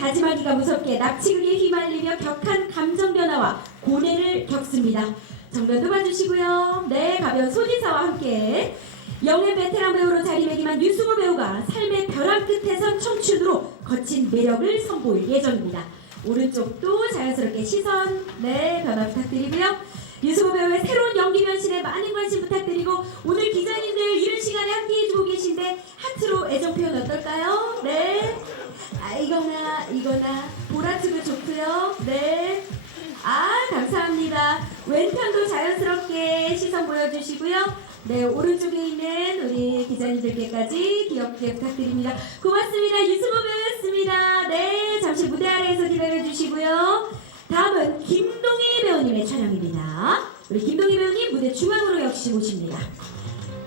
다짐하기가 무섭게 납치극에 휘말리며 격한 감정 변화와 고뇌를 겪습니다. 정면도 봐주시고요. 네, 가벼운 손인사와 함께 영예 베테랑 배우로 자리매김한 유승호 배우가 삶의 벼랑 끝에선 청춘으로 거친 매력을 선보일 예정입니다. 오른쪽도 자연스럽게 시선 네 변화 부탁드리고요. 유승호 배우의 새로운 시선 보여주시고요. 네 오른쪽에 있는 우리 기자님들께까지 귀엽게 부탁드립니다. 고맙습니다. 유승호 배우였습니다. 네 잠시 무대 아래에서 기다려 주시고요. 다음은 김동희 배우님의 촬영입니다. 우리 김동희 배우님 무대 중앙으로 역시 모십니다.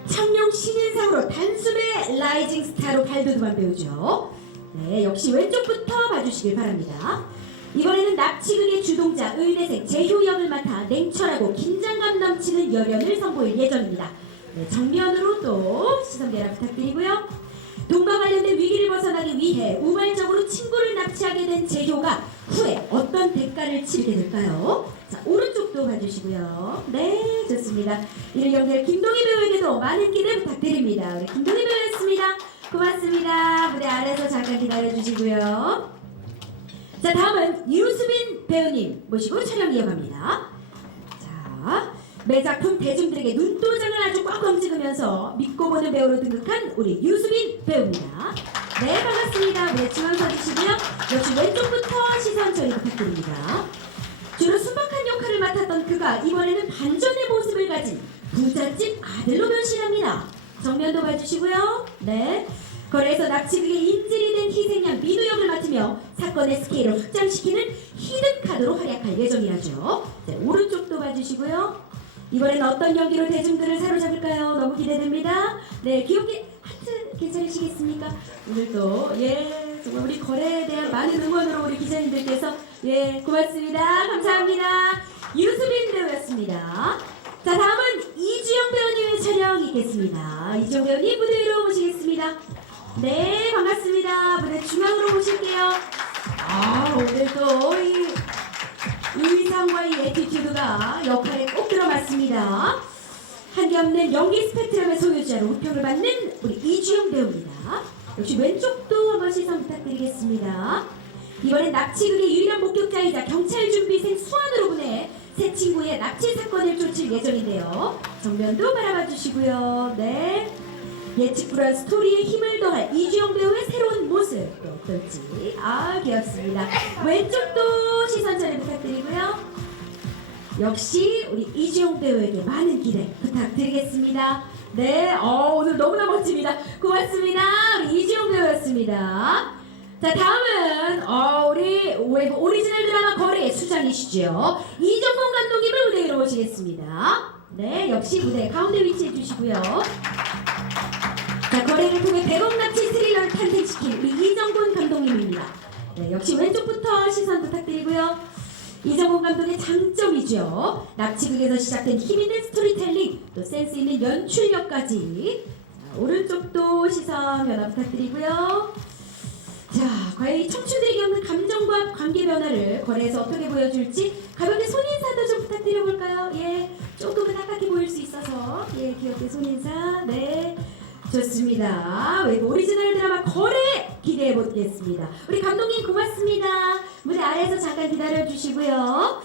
청룡 신인상으로 단숨에 라이징 스타로 발돋움한 배우죠. 네, 역시 왼쪽부터 봐주시길 바랍니다. 이번에는 납치극의 주동자 의대생 재효 역을 맡아 냉철하고 긴장감 넘치는 열연을 선보일 예정입니다. 네, 정면으로 또 시선 대라 부탁드리고요. 돈과 관련된 위기를 벗어나기 위해 우발적으로 친구를 납치하게 된 재효가 후에 어떤 대가를 치르게 될까요? 자, 오른쪽도 봐주시고요. 네, 좋습니다. 이를 연결 김동희 배우에게도 많은 기대 부탁드립니다. 우리 김동희 배우였습니다. 고맙습니다. 무대 아래서 잠깐 기다려주시고요. 자, 다음은 유수빈 배우님 모시고 촬영 이어갑니다. 자, 매 작품 대중들에게 눈도장을 아주 꽉꽉 찍으면서 믿고 보는 배우로 등극한 우리 유수빈 배우입니다. 네, 반갑습니다. 무대 중앙 서주시고요. 역시 왼쪽부터 시선 처리 부탁드립니다. 주로 순박한 역할을 맡았던 그가 이번에는 반전의 모습을 가진 부잣집 아들로 변신합니다. 정면도 봐주시고요. 네. 거래에서 납치극의 인질이 된 희생양 민우 역을 맡으며 사건의 스케일을 확장시키는 히든 카드로 활약할 예정이라죠. 네, 오른쪽도 봐주시고요. 이번엔 어떤 연기로 대중들을 사로잡을까요? 너무 기대됩니다. 네, 귀엽게 하트 괜찮으시겠습니까? 오늘도 예 정말 우리 거래에 대한 많은 응원으로 우리 기자님들께서 예 고맙습니다. 감사합니다. 유수빈 배우였습니다. 자 다음은 이주영 배우님의 촬영 있겠습니다. 이주영 배우님 무대 위로 모시겠습니다. 네 반갑습니다. 무대 중앙으로 모실게요. 아 오늘도 이 의상과 이 에티튜드가 역할에 꼭 들어맞습니다. 한겹없는 연기 스펙트럼의 소유자로 호평을 받는 우리 이주영 배우입니다. 역시 왼쪽도 한번 시선 부탁드리겠습니다. 이번엔 납치극의 유일한 목격자이자 경찰 준비생 수완으로 보내 새 친구의 납치 사건을 쫓을 예정인데요. 정면도 바라봐 주시고요. 네. 예측 불허한 스토리에 힘을 더할 이주영 배우의 새로운 모습 또 어떨지 아 귀엽습니다. 왼쪽도 시선 처리 부탁드리고요. 역시 우리 이주영 배우에게 많은 기대 부탁드리겠습니다. 네, 어, 오늘 너무나 멋집니다. 고맙습니다. 우리 이주영 배우였습니다. 자, 다음은 어, 우리 웨브 오리지널 드라마 거래의 수장이시죠. 이정범 감독님을 무대 위로 모시겠습니다. 네, 역시 무대 가운데 위치해 주시고요. 자, 거래를 통해 백억 납치 스릴러를 탄생시킨 이정곤 감독님입니다. 네, 역시 왼쪽부터 시선 부탁드리고요. 이정곤 감독의 장점이죠. 납치극에서 시작된 힘있는 스토리텔링, 또 센스 있는 연출력까지. 자, 오른쪽도 시선 변화 부탁드리고요. 자, 과연 이 청춘들이 겪는 감정과 관계 변화를 거래에서 어떻게 보여줄지 가볍게 손인사도 좀 부탁드려볼까요? 예, 조금은 아깝게 보일 수 있어서 예, 귀엽게 손인사. 네, 좋습니다. 웨브 오리지널 드라마 거래 기대해 보겠습니다. 우리 감독님 고맙습니다. 무대 아래에서 잠깐 기다려 주시고요.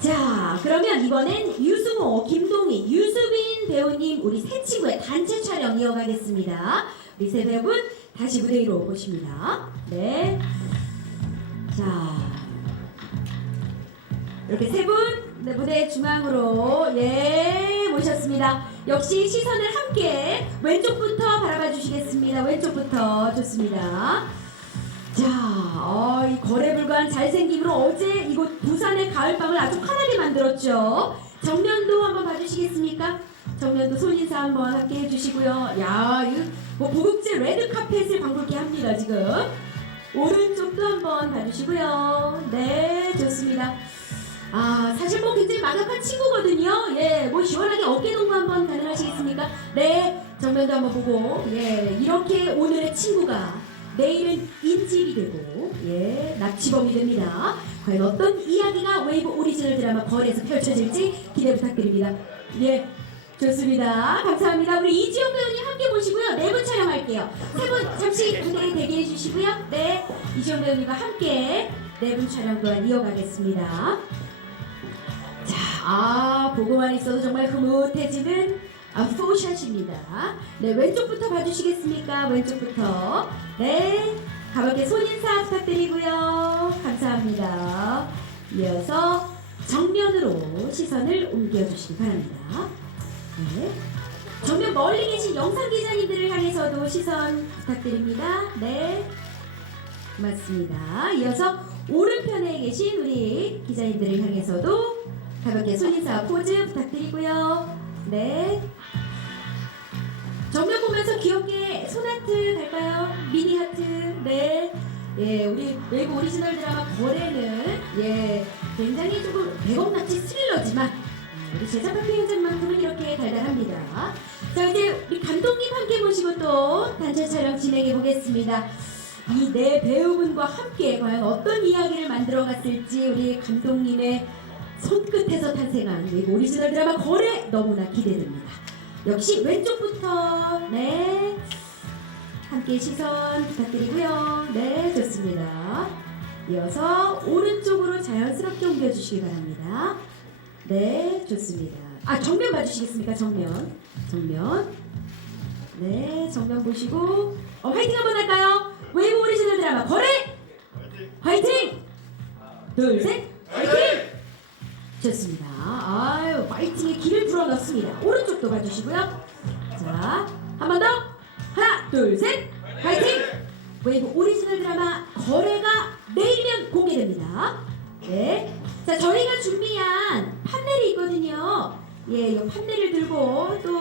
자, 그러면 이번엔 유승호, 김동희, 유수빈 배우님 우리 새 친구의 단체 촬영 이어가겠습니다. 우리 세 배우분 다시 무대 위로 오십니다. 네. 자, 이렇게 세 분 네, 무대 중앙으로 예 모셨습니다. 역시 시선을 함께 왼쪽부터 바라봐 주시겠습니다. 왼쪽부터 좋습니다. 자, 어, 이 거래 불가한 잘생김으로 어제 이곳 부산의 가을밤을 아주 환하게 만들었죠. 정면도 한번 봐주시겠습니까? 정면도 손인사 한번 함께 해주시고요. 야, 이거 뭐 보급제 레드 카펫을 방불케 합니다 지금. 오른쪽도 한번 봐주시고요. 네, 좋습니다. 아, 사실 뭐 굉장히 막역한 친구거든요. 예, 뭐 시원하게 어깨 동무 한번 가능하시겠습니까? 네, 정면도 한번 보고, 예, 이렇게 오늘의 친구가 내일은 인질이 되고 예 납치범이 됩니다. 과연 어떤 이야기가 웨이브 오리지널 드라마 거래에서 펼쳐질지 기대 부탁드립니다. 예. 좋습니다. 감사합니다. 우리 이지용 배우님 함께 보시고요. 네 분 촬영할게요. 세 분 잠시 무대에 대기해 주시고요. 네, 이지용 배우님과 함께 네 분 촬영 또한 이어가겠습니다. 자, 아 보고만 있어도 정말 흐뭇해지는 아, 포샷입니다. 네, 왼쪽부터 봐주시겠습니까? 왼쪽부터. 네, 가볍게 손인사 부탁드리고요. 감사합니다. 이어서 정면으로 시선을 옮겨주시기 바랍니다. 네. 정면 멀리 계신 영상 기자님들을 향해서도 시선 부탁드립니다. 네. 고맙습니다. 이어서 오른편에 계신 우리 기자님들을 향해서도 가볍게 손인사 포즈 부탁드리고요. 네. 정면 보면서 귀엽게 손하트 갈까요? 미니 하트. 네. 예, 우리 외국 오리지널 드라마 거래는 예, 굉장히 조금 백억 납치 스릴러지만 음, 우리 제작한 표현장만큼은 이렇게 달달합니다. 자, 이제 우리 감독님 함께 모시고 또 단체 촬영 진행해 보겠습니다. 이 네 배우분과 함께 과연 어떤 이야기를 만들어 갔을지 우리 감독님의 손끝에 서 탄생한 외국 오리지널 드라마 거래 너무나 기대됩니다. 역시 왼쪽부터 네 함께 시선 부탁드리고요. 네 좋습니다. 이어서 오른쪽으로 자연스럽게 옮겨주시기 바랍니다. 네 좋습니다. 아 정면 봐주시겠습니까? 정면 정면 네 정면 보시고 어, 화이팅 한번 할까요? 웨이브 오리지널 드라마 거래 화이팅 둘셋 화이팅 좋습니다. 아유, 파이팅의 길을 불어넣습니다. 오른쪽도 봐주시고요. 자, 한 번 더. 하나, 둘, 셋. 파이팅! 웨이브 오리지널 드라마 거래가 내일이면 공개됩니다. 네. 자, 저희가 준비한 판넬이 있거든요. 예, 이 판넬을 들고 또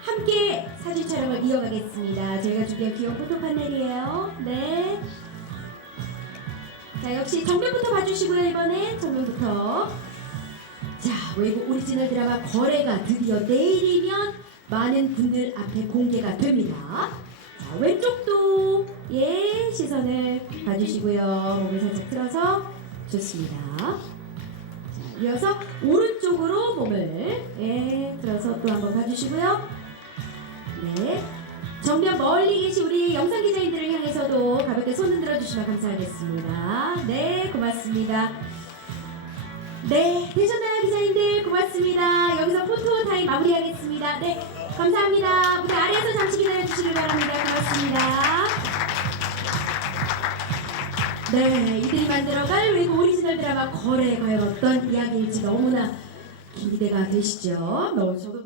함께 사진 촬영을 이어가겠습니다. 저희가 준비한 귀여운 포토 판넬이에요. 네. 자, 역시 정면부터 봐주시고요, 이번엔 정면부터. 자, 외국 오리지널 드라마 거래가 드디어 내일이면 많은 분들 앞에 공개가 됩니다. 자, 왼쪽도 예 시선을 봐주시고요. 몸을 살짝 틀어서 좋습니다. 자, 이어서 오른쪽으로 몸을 예 틀어서 또 한번 봐주시고요. 네. 정면 멀리 계신 우리 영상 기자님들을 향해서도 가볍게 손 흔들어 주시면 감사하겠습니다. 네, 고맙습니다. 네, 되셨나요, 기자님들? 고맙습니다. 여기서 포토 타임 마무리하겠습니다. 네, 감사합니다. 무대 아래에서 잠시 기다려 주시길 바랍니다. 고맙습니다. 네, 이들이 만들어갈 외국 오리지널 드라마 거래 과연 어떤 이야기일지 너무나 기대가 되시죠? 너무 저도 너무